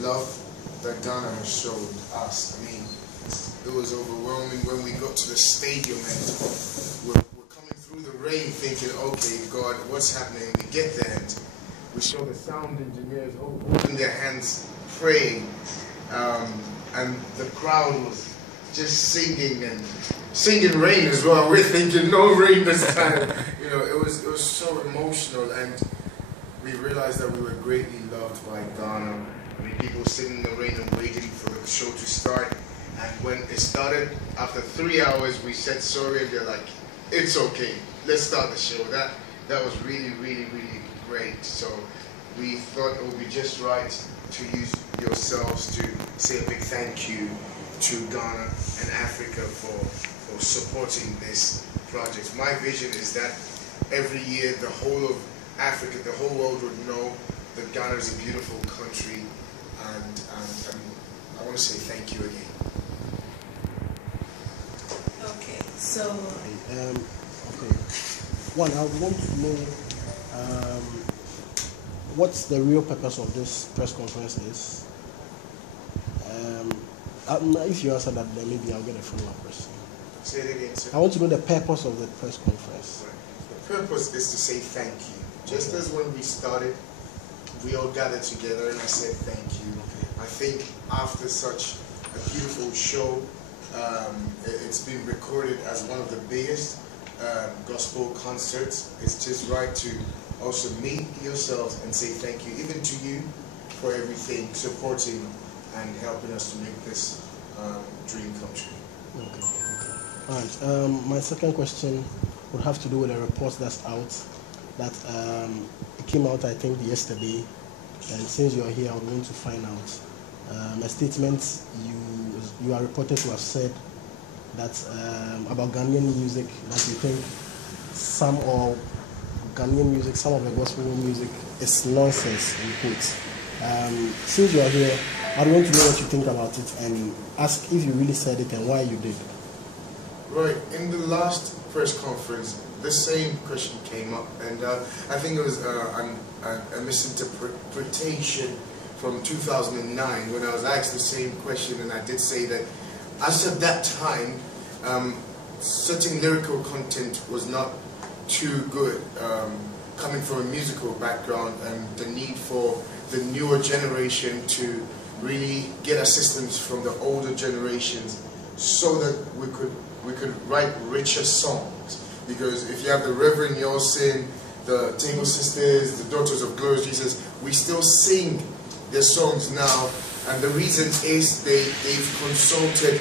love that Ghana has shown us. I mean, it was overwhelming when we got to the stadium and we're coming through the rain thinking, okay, God, what's happening? We get there and we saw the sound engineers holding their hands, praying, and the crowd was just singing and singing rain as well. We're thinking, no rain this time. You know, it was so emotional, and we realized that we were greatly loved by Ghana. I mean, people sitting in the rain and waiting for the show to start. And when it started, after 3 hours, we said sorry, and they're like, it's okay, let's start the show. That was really, really, really great. So we thought it would be just right to use yourselves to say a big thank you to Ghana and Africa for supporting this project. My vision is that every year the whole of Africa, the whole world would know that Ghana is a beautiful country, and I want to say thank you again. Okay, so okay. One, I would want to know what's the real purpose of this press conference is. If you answer that, then maybe I'll get a follow-up question. Say it again, sir. I want to know the purpose of the press conference. The purpose is to say thank you. Just as when we started, we all gathered together and I said thank you. I think after such a beautiful show, it's been recorded as one of the biggest gospel concerts. It's just right to also meet yourselves and say thank you, even to you, for everything, supporting and helping us to make this dream come true. Okay. All right. My second question would have to do with a report that's out. That it came out, I think, yesterday. And since you're here, I would want to find out a statement you are reported to have said that about Ghanaian music, that you think some of the gospel music is nonsense, in quotes. Since you are here, I want to know what you think about it and ask if you really said it and why you did. Right. In the last press conference, the same question came up, and I think it was a misinterpretation from 2009 when I was asked the same question, and I did say that as of that time, certain lyrical content was not too good, coming from a musical background, and the need for the newer generation to really get assistance from the older generations so that we could write richer songs. Because if you have the Reverend Yeltsin, the Table Sisters, the Daughters of Glorious Jesus, we still sing their songs now, and the reason is they've consulted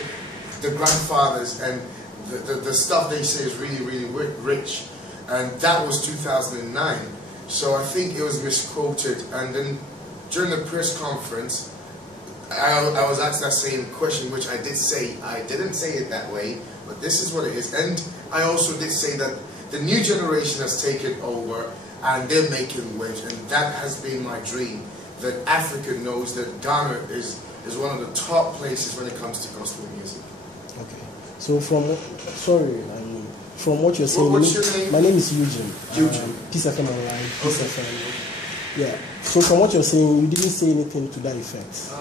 the grandfathers, and the stuff they say is really, really rich. And that was 2009. So I think it was misquoted, and then during the press conference, I was asked that same question, which I did say. I didn't say it that way, but this is what it is. And I also did say that the new generation has taken over and they're making waves, and that has been my dream, that Africa knows that Ghana is one of the top places when it comes to gospel music. Okay. So from what you're saying, what's your name? My name is Eugene. Eugene. Peace FM Online. Peace FM. Yeah. So from what you're saying, you didn't say anything to that effect.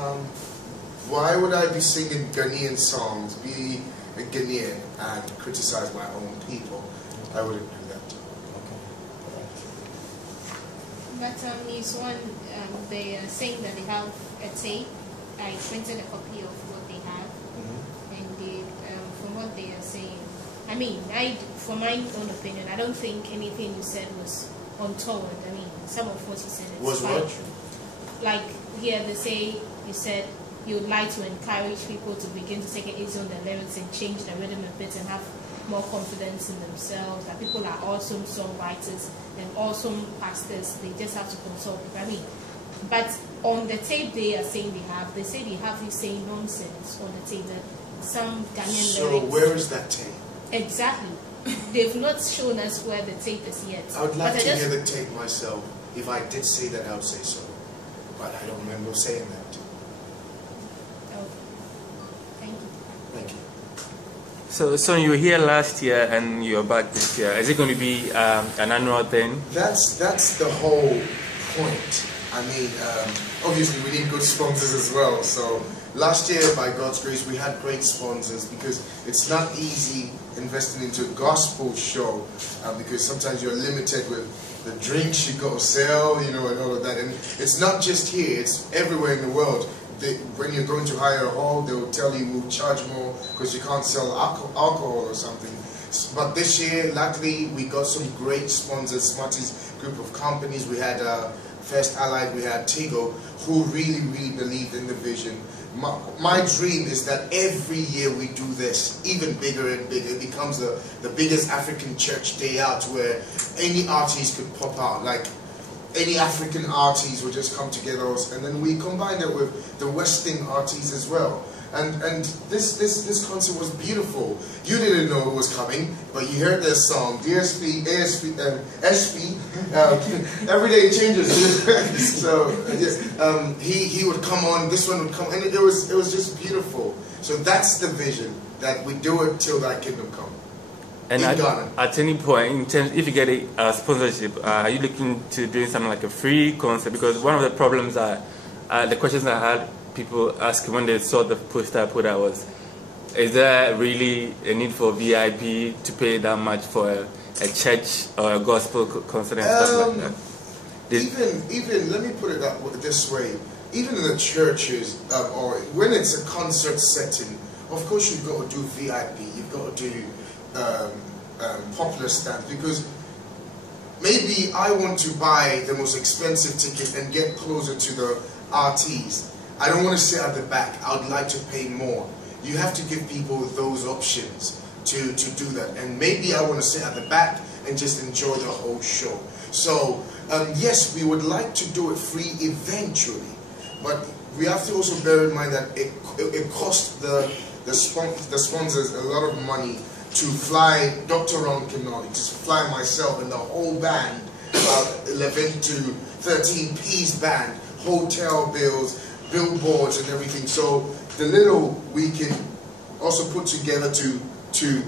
Why would I be singing Ghanaian songs, be a Ghanaian, and criticize my own people? I wouldn't do that. Okay. but is one they are saying that they have a tape. I printed a copy of what they have, and they, from what they are saying, I mean, for my own opinion, I don't think anything you said was untoward. I mean, some of what you said is quite true. Like here, they say you said you would like to encourage people to begin to take it easy on the lyrics and change the rhythm a bit and have more confidence in themselves. That people are awesome songwriters and awesome pastors. They just have to consult people. I mean, but on the tape they are saying they say they have you saying nonsense on the tape, that some Ghanaian lyrics. So where is that tape? Exactly. They've not shown us where the tape is yet. I would like to hear the tape myself. If I did say that, I would say so. But I don't remember saying that. Okay. Thank you. Thank you. So you were here last year and you're back this year. Is it going to be an annual thing? That's the whole point. I mean, obviously we need good sponsors as well. So last year, by God's grace, we had great sponsors, because it's not easy investing into a gospel show, because sometimes you're limited with the drinks you got to sell, you know, and all of that. And it's not just here, it's everywhere in the world. When you're going to hire a hall, they will tell you we'll charge more because you can't sell alcohol or something. But this year, luckily, we got some great sponsors, Smarties group of companies. We had First Allied, we had Tigo, who really, really believed in the vision. My dream is that every year we do this, even bigger and bigger. It becomes the biggest African church day out, where any artist could pop out. Like, any African artists will just come together, and then we combine it with the Western artists as well. And this concert was beautiful. You didn't know it was coming, but you heard their song, DSP, ASP, SP. Every day it changes. So he would come on, this one would come, and it was just beautiful. So that's the vision, that we do it till Thy kingdom come. And at any point, in terms, if you get a sponsorship, are you looking to doing something like a free concert? Because one of the problems the questions I had people ask when they saw the poster I put out was, is there really a need for VIP to pay that much for a church or a gospel concert and stuff like that? Even let me put it this way, even in the churches, or when it's a concert setting, of course you've got to do VIP, you've got to do popular stands, because maybe I want to buy the most expensive ticket and get closer to the RTs. I don't want to sit at the back. I would like to pay more. You have to give people those options to do that. And maybe I want to sit at the back and just enjoy the whole show. So yes, we would like to do it free eventually, but we have to also bear in mind that it costs the sponsors a lot of money to fly Dr. Ron Kinoli, to fly myself and the whole band, 11 to 13 piece band, hotel bills, billboards and everything. So the little we can also put together to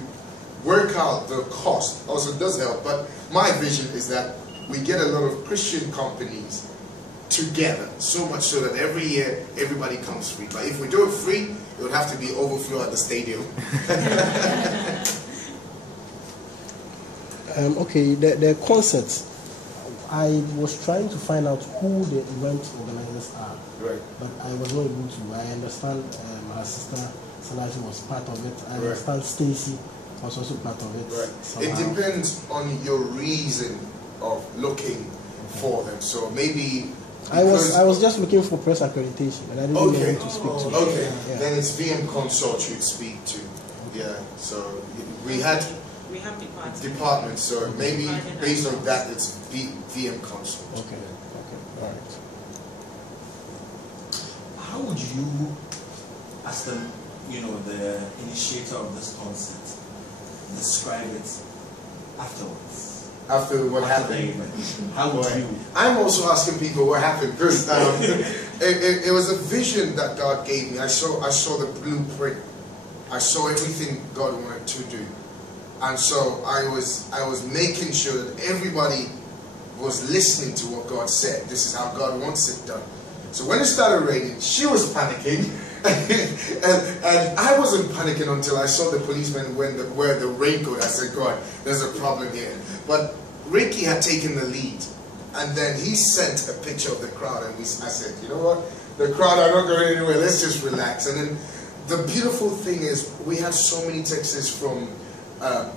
work out the cost also does help. But my vision is that we get a lot of Christian companies together, so much so that every year everybody comes free. But if we do it free, it would have to be overflow at the stadium. Okay, the concerts, I was trying to find out who the event organizers are, right, but I was not able to. I understand her sister Salaji was part of it. I understand Stacy was also part of it. Right. It depends on your reason of looking for them. So maybe I was just looking for press accreditation, and I didn't know who to speak to. Okay, then it's VM Consult you'd speak to. Yeah. So we have departments, so maybe based on that it's VM Consult. Okay, all right. How would you, as the the initiator of this concert, describe it afterwards? After what happened? How would you? I'm also asking people what happened, because it was a vision that God gave me. I saw the blueprint. I saw everything God wanted to do. And so I was making sure that everybody was listening to what God said. This is how God wants it done. So when it started raining, she was panicking, and I wasn't panicking until I saw the policeman wear the raincoat. I said, God, there's a problem here. But Ricky had taken the lead, and then he sent a picture of the crowd, and I said, you know what? The crowd are not going anywhere. Let's just relax. And then the beautiful thing is, we had so many texts from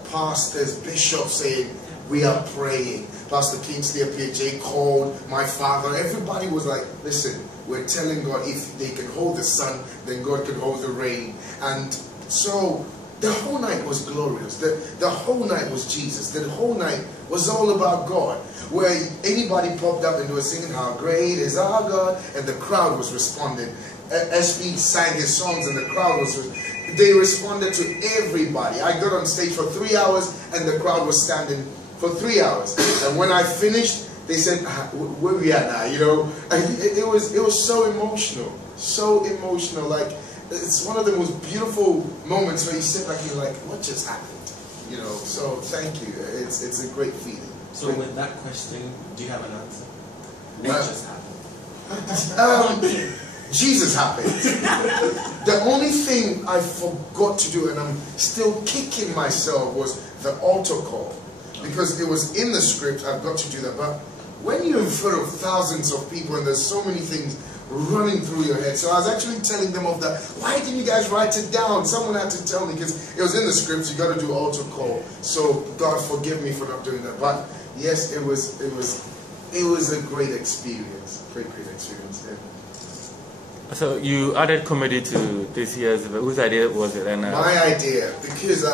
pastors, bishops saying, we are praying. Pastor Kingsley appeared, Jay called, my father, everybody was like, listen, we're telling God if they can hold the sun, then God can hold the rain. And so the whole night was glorious. The whole night was Jesus. The whole night was all about God. Where anybody popped up and they were singing, how great is our God, and the crowd was responding. SP sang his songs and the crowd was they responded to everybody. I got on stage for 3 hours and the crowd was standing for 3 hours. And when I finished, they said, where we at now? You know, it was so emotional. So emotional. Like, it's one of the most beautiful moments where you sit back and you're like, what just happened? You know, so thank you. It's a great feeling. So with that question, do you have an answer? What just happened? Jesus happened. The only thing I forgot to do, and I'm still kicking myself, was the altar call. Because it was in the script, I've got to do that. But when you're in front of thousands of people and there's so many things running through your head. So I was actually telling them of that. Why didn't you guys write it down? Someone had to tell me, because it was in the script. You got to do altar call. So God forgive me for not doing that. But yes, it was a great experience. Great experience. Yeah. So you added comedy to this year's event. Whose idea was it? And my idea, because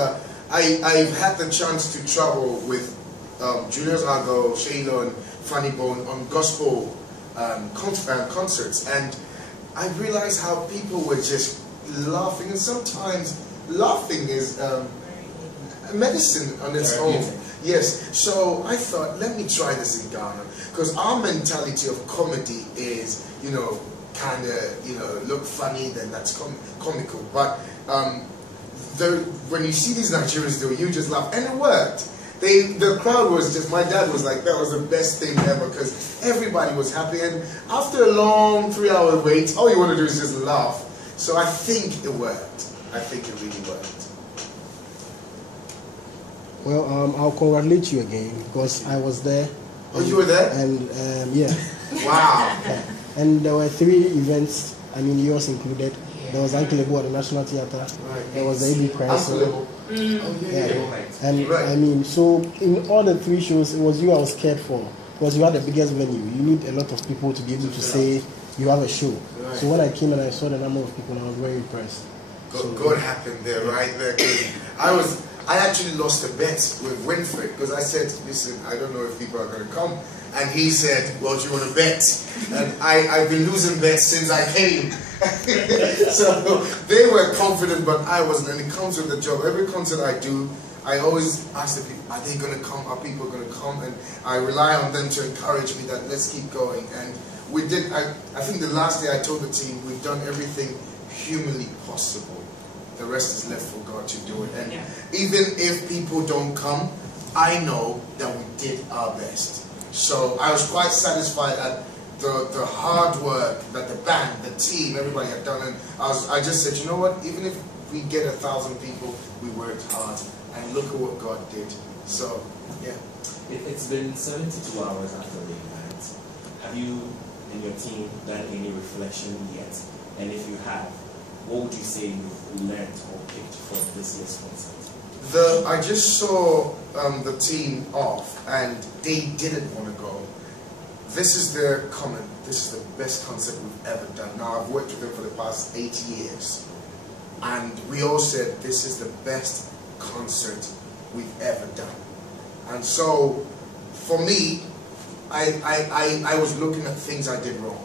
I've had the chance to travel with Julius Argo, Shayla, and Fanny Bone on gospel concerts, and I realized how people were just laughing, and sometimes laughing is medicine on its own. Yes, so I thought, let me try this in Ghana, because our mentality of comedy is, you know, kind of, you know, look funny, then that's comical. But when you see these Nigerians do it, you just laugh, and it worked. The crowd was just, my dad was like, that was the best thing ever, because everybody was happy, and after a long 3-hour wait, all you want to do is just laugh. So I think it worked. I think it really worked. Well, I'll congratulate you again, because I was there. Oh, you were there? And yeah. Wow. And there were 3 events, I mean yours included. There was Uncle Ebu at the National Theatre. Right. There was the AB Christ. And right. I mean, so in all the 3 shows, it was you I was scared for, because you had the biggest venue. You need a lot of people to be able to say you have a show. Right. So when I came and I saw the number of people, I was very impressed. God happened there, right there. I actually lost a bet with Winfred, because I said, listen, I don't know if people are going to come. And he said, well, do you want to bet? And I've been losing bets since I came. So they were confident, but I wasn't. And it comes with the job. Every concert I do, I always ask the people, are they going to come? Are people going to come? And I rely on them to encourage me that let's keep going. And we did. I think the last day I told the team, we've done everything humanly possible. The rest is left for God to do it. And even if people don't come, I know that we did our best. So I was quite satisfied at the hard work that the band, the team, everybody had done. And I just said, you know what, even if we get 1,000 people, we worked hard. And look at what God did. So, yeah. It's been 72 hours after the event. Have you and your team done any reflection yet? And if you have, what would you say you've learned or picked for this year's concert? I just saw the team off, and they didn't want to go. This is their comment. This is the best concert we've ever done. Now, I've worked with them for the past 8 years, and we all said this is the best concert we've ever done. And so, for me, I was looking at things I did wrong,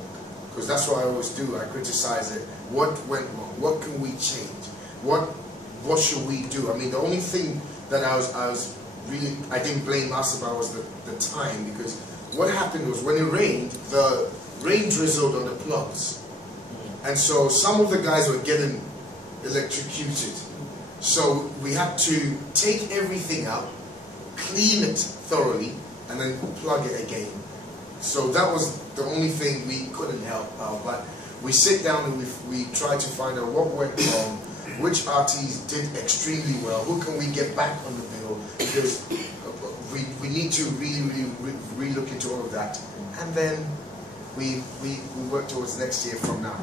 because that's what I always do. I criticize it. What went wrong? What can we change? What should we do? I mean, the only thing that I didn't blame us about was the time, because what happened was when it rained, the rain drizzled on the plugs. And so some of the guys were getting electrocuted. So we had to take everything out, clean it thoroughly, and then plug it again. So that was the only thing we couldn't help out. But we sit down and we try to find out what went wrong, which artists did extremely well, who can we get back on the bill, because we need to really look into all of that. And then we work towards next year from now.